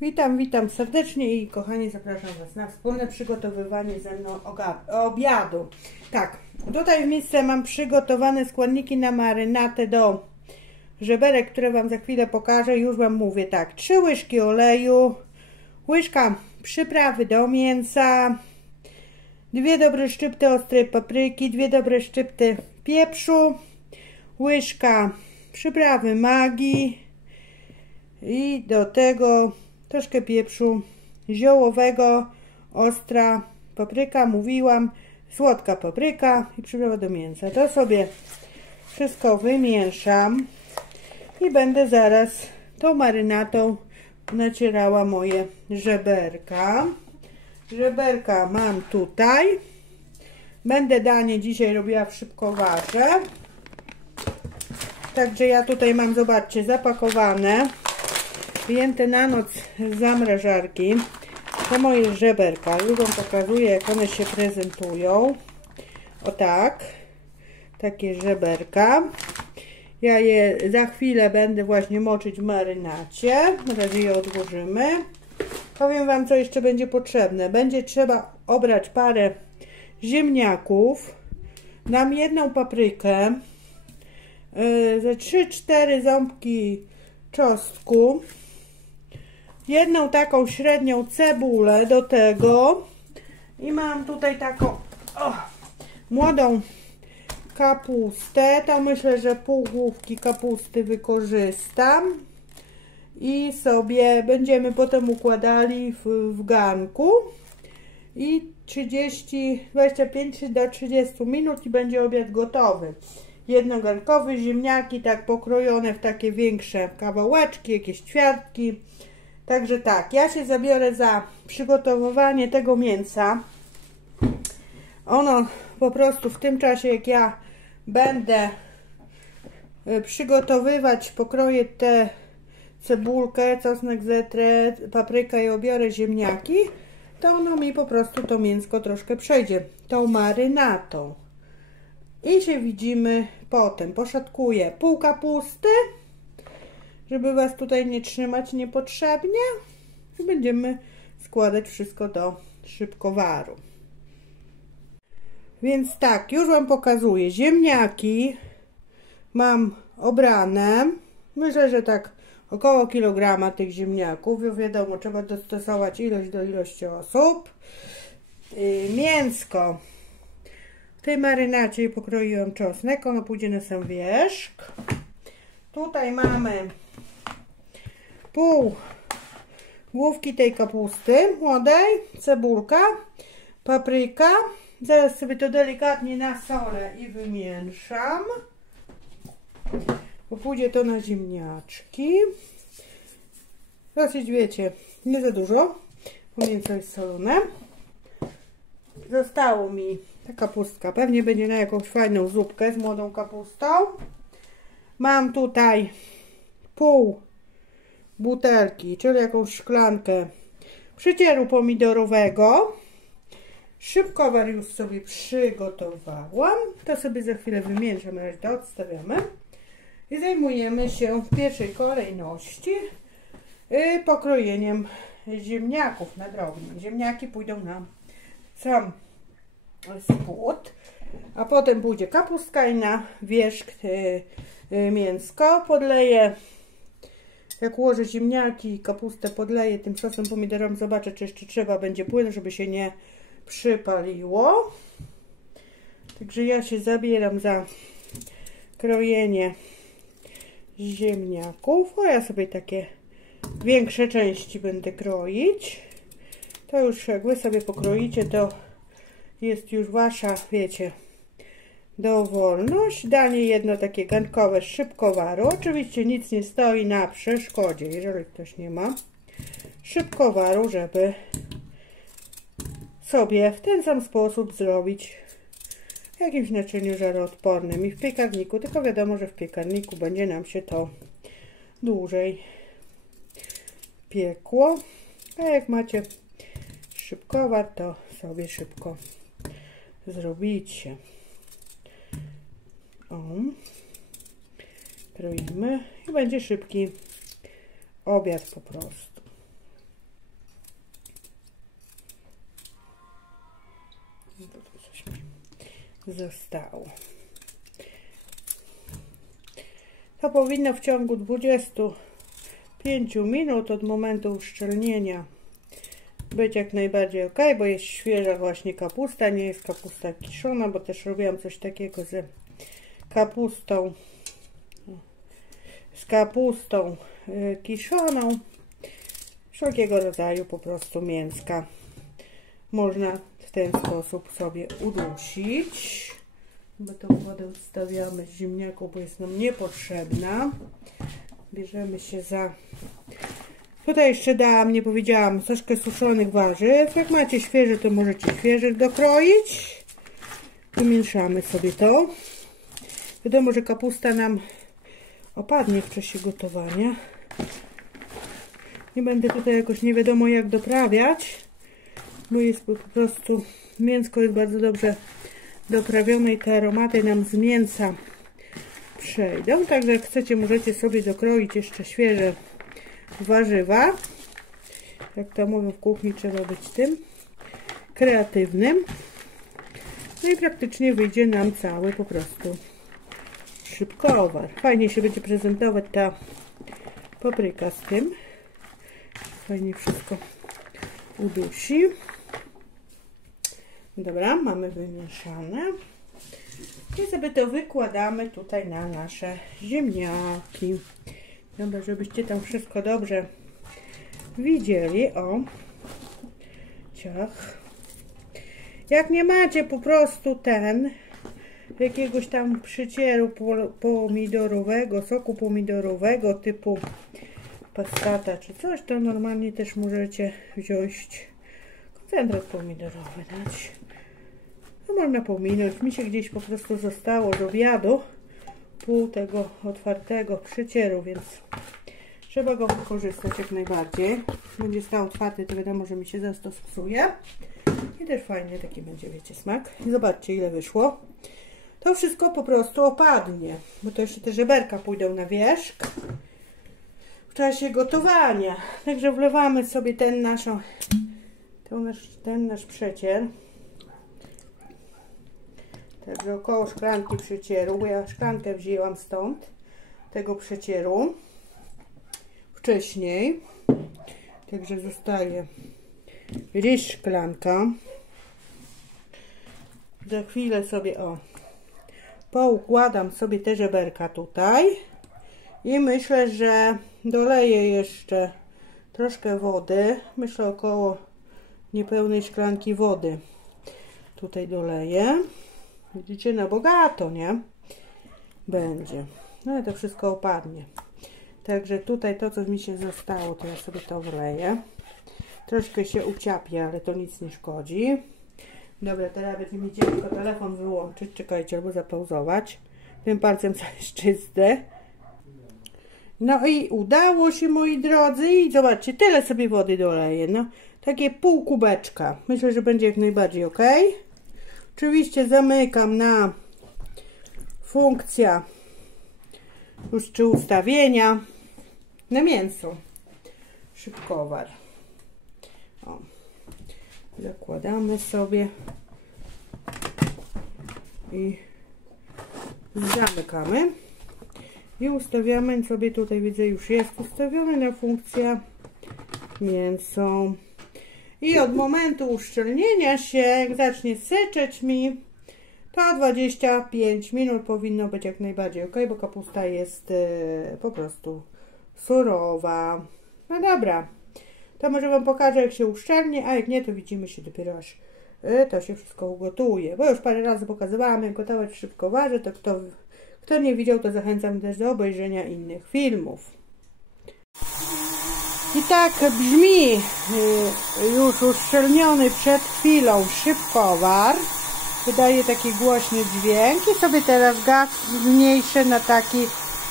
Witam serdecznie i kochani, zapraszam Was na wspólne przygotowywanie ze mną obiadu. Tak, tutaj w misce mam przygotowane składniki na marynatę do żeberek, które Wam za chwilę pokażę. Już Wam mówię tak, 3 łyżki oleju, łyżka przyprawy do mięsa, 2 dobre szczypty ostrej papryki, 2 dobre szczypty pieprzu, łyżka przyprawy Maggi i do tego troszkę pieprzu ziołowego, ostra papryka, mówiłam, słodka papryka i przyprawa do mięsa. To sobie wszystko wymieszam i będę zaraz tą marynatą nacierała moje żeberka. Żeberka mam tutaj. Będę danie dzisiaj robiła w szybkowarze. Także ja tutaj mam, zobaczcie, zapakowane, wyjęte na noc z zamrażarki. To moje żeberka. Już Wam pokazuję, jak one się prezentują. O tak. Takie żeberka. Ja je za chwilę będę właśnie moczyć w marynacie. Na razie je odłożymy. Powiem Wam, co jeszcze będzie potrzebne. Będzie trzeba obrać parę ziemniaków. Dam jedną paprykę. Ze 3-4 ząbki czosnku, jedną taką średnią cebulę do tego i mam tutaj taką młodą kapustę. To myślę, że pół główki kapusty wykorzystam i sobie będziemy potem układali w garnku i 25 do 30 minut i będzie obiad gotowy. Jednogarnkowy, ziemniaki tak pokrojone w takie większe kawałeczki, jakieś ćwiartki. Także tak, ja się zabiorę za przygotowywanie tego mięsa. Ono po prostu w tym czasie, jak ja będę przygotowywać, pokroję tę cebulkę, czosnek zetrę, paprykę i obiorę ziemniaki, to ono mi po prostu to mięsko troszkę przejdzie tą marynatą. I się widzimy potem. Poszatkuję pół kapusty, żeby Was tutaj nie trzymać niepotrzebnie. I będziemy składać wszystko do szybkowaru. Więc tak, już Wam pokazuję. Ziemniaki mam obrane. Myślę, że tak około kilograma tych ziemniaków. Wiadomo, trzeba dostosować ilość do ilości osób. Mięsko. W tej marynacie pokroiłem czosnek, ono pójdzie na sam wierzch. Tutaj mamy pół główki tej kapusty młodej, cebulka, papryka. Zaraz sobie to delikatnie nasolę i wymieszam, bo pójdzie to na ziemniaczki. Dosyć, wiecie, nie za dużo, bo mięso jest solone. Zostało mi ta kapustka, pewnie będzie na jakąś fajną zupkę z młodą kapustą. Mam tutaj pół butelki, czyli jakąś szklankę przycieru pomidorowego. Szybkowar już sobie przygotowałam. To sobie za chwilę wymieszam, ale to odstawiamy. I zajmujemy się w pierwszej kolejności pokrojeniem ziemniaków na drobnie. Ziemniaki pójdą na sam spód, a potem pójdzie kapustka i na wierzch mięsko. Podleję, jak ułożę ziemniaki i kapustę, podleję tym sosem pomidorowym. Zobaczę, czy jeszcze trzeba będzie płynu, żeby się nie przypaliło. Także ja się zabieram za krojenie ziemniaków. O, ja sobie takie większe części będę kroić. To już jak Wy sobie pokroicie, to jest już Wasza, wiecie, dowolność. Danie jedno takie garnkowe z szybkowaru. Oczywiście nic nie stoi na przeszkodzie, jeżeli ktoś nie ma szybkowaru, żeby sobie w ten sam sposób zrobić w jakimś naczyniu żaroodpornym i w piekarniku. Tylko wiadomo, że w piekarniku będzie nam się to dłużej piekło. A jak macie szybkowar, to sobie szybko zrobicie. O, kroimy i będzie szybki obiad po prostu. zostało. To powinno w ciągu 25 minut od momentu uszczelnienia być jak najbardziej ok, bo jest świeża właśnie kapusta, nie jest kapusta kiszona, bo też robiłam coś takiego z kapustą kiszoną. Wszelkiego rodzaju po prostu mięska można w ten sposób sobie udusić. Bo tą wodę odstawiamy z ziemniaków, bo jest nam niepotrzebna. Bierzemy się za... Tutaj jeszcze dałam, nie powiedziałam, troszkę suszonych warzyw. Jak macie świeże, to możecie świeżych dokroić. Umieszamy sobie to. Wiadomo, że kapusta nam opadnie w czasie gotowania. Nie będę tutaj jakoś nie wiadomo jak doprawiać, bo jest po prostu, mięsko jest bardzo dobrze doprawione i te aromaty nam z mięsa przejdą. Także jak chcecie, możecie sobie dokroić jeszcze świeże warzywa. Jak to mówią w kuchni, trzeba być tym kreatywnym. No i praktycznie wyjdzie nam cały po prostu szybkowar. Fajnie się będzie prezentować ta papryka z tym. Fajnie wszystko udusi. Dobra, mamy wymieszane. I sobie to wykładamy tutaj na nasze ziemniaki. Dobra, żebyście tam wszystko dobrze widzieli. O, ciach. Jak nie macie po prostu jakiegoś tam przycieru pomidorowego, soku pomidorowego typu pastata czy coś, to normalnie też możecie wziąć koncentrat pomidorowy dać. No można pominąć. Mi się gdzieś po prostu zostało z obiadu pół tego otwartego przycieru, więc trzeba go wykorzystać jak najbardziej. Będzie stał otwarty, to wiadomo, że mi się zastosuje. I też fajnie taki będzie, wiecie, smak. I zobaczcie, ile wyszło. To wszystko po prostu opadnie, bo to jeszcze te żeberka pójdą na wierzch w czasie gotowania. Także wlewamy sobie ten nasz przecier. Także około szklanki przecieru, bo ja szklankę wzięłam stąd, tego przecieru wcześniej. Także zostaje gdzieś szklanka. Za chwilę sobie poukładam sobie te żeberka tutaj i myślę, że doleję jeszcze troszkę wody. Myślę około niepełnej szklanki wody tutaj doleję. Widzicie, na bogato, nie? Będzie. No ale to wszystko opadnie. Także tutaj to, co mi się zostało, to ja sobie to wleję. Troszkę się uciapie, ale to nic nie szkodzi. Dobra, teraz będzie mi ciężko telefon wyłączyć. Czekajcie, albo zapauzować. Tym palcem co jest czyste. No i udało się, moi drodzy. I zobaczcie, tyle sobie wody doleję. No, takie pół kubeczka. Myślę, że będzie jak najbardziej ok. Oczywiście zamykam na funkcja już czy ustawienia na mięso. Szybkowar. O. Zakładamy sobie i zamykamy i ustawiamy sobie, tutaj widzę już jest ustawione na funkcja mięso i od momentu uszczelnienia się, jak zacznie syczeć mi, to 25 minut powinno być jak najbardziej ok, bo kapusta jest po prostu surowa. No dobra, to może Wam pokażę, jak się uszczelni, a jak nie, to widzimy się dopiero aż to się wszystko ugotuje. Bo już parę razy pokazywałam, jak gotować w szybkowarze, to kto nie widział, to zachęcam też do obejrzenia innych filmów. I tak brzmi już uszczelniony przed chwilą szybkowar. Wydaje taki głośny dźwięk i sobie teraz gaz zmniejszę na taki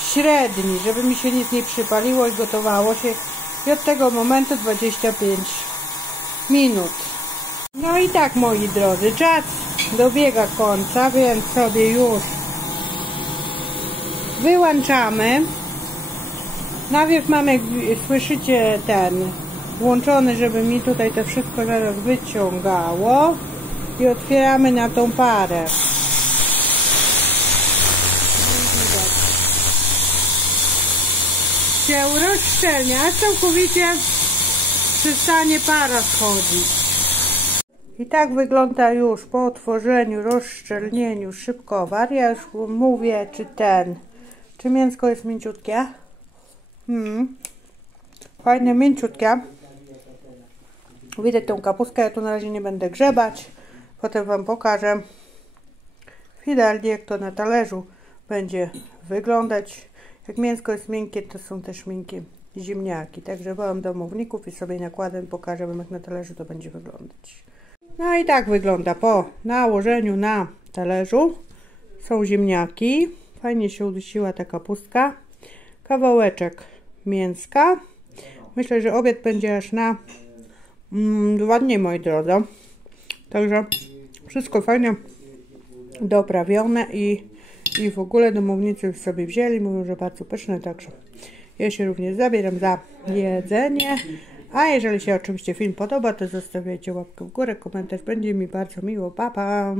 średni, żeby mi się nic nie przypaliło i gotowało się. I od tego momentu 25 minut. No i tak, moi drodzy, czas dobiega końca, więc sobie już wyłączamy. Najpierw mamy, jak słyszycie, ten włączony, żeby mi tutaj to wszystko zaraz wyciągało. I otwieramy na tą parę. się rozszczelnia, a całkowicie przestanie para schodzić. I tak wygląda już po otworzeniu, rozszczelnieniu szybkowar. Ja już mówię, czy mięsko jest mięciutkie. Fajne, mięciutkie. Widać tą kapustkę, ja tu na razie nie będę grzebać. Potem Wam pokażę finalnie, jak to na talerzu będzie wyglądać. Jak mięsko jest miękkie, to są też miękkie ziemniaki. Także wołam domowników i sobie nakładem pokażę Wam, jak na talerzu to będzie wyglądać. No i tak wygląda po nałożeniu na talerzu. Są ziemniaki. Fajnie się udusiła ta kapustka. Kawałeczek mięska. Myślę, że obiad będzie aż na 2 dni, moi drodzy. Także wszystko fajnie doprawione i w ogóle domownicy już sobie wzięli. Mówią, że bardzo pyszne, także ja się również zabieram za jedzenie. A jeżeli się oczywiście film podoba, to zostawiajcie łapkę w górę, komentarz, będzie mi bardzo miło. Pa, pa!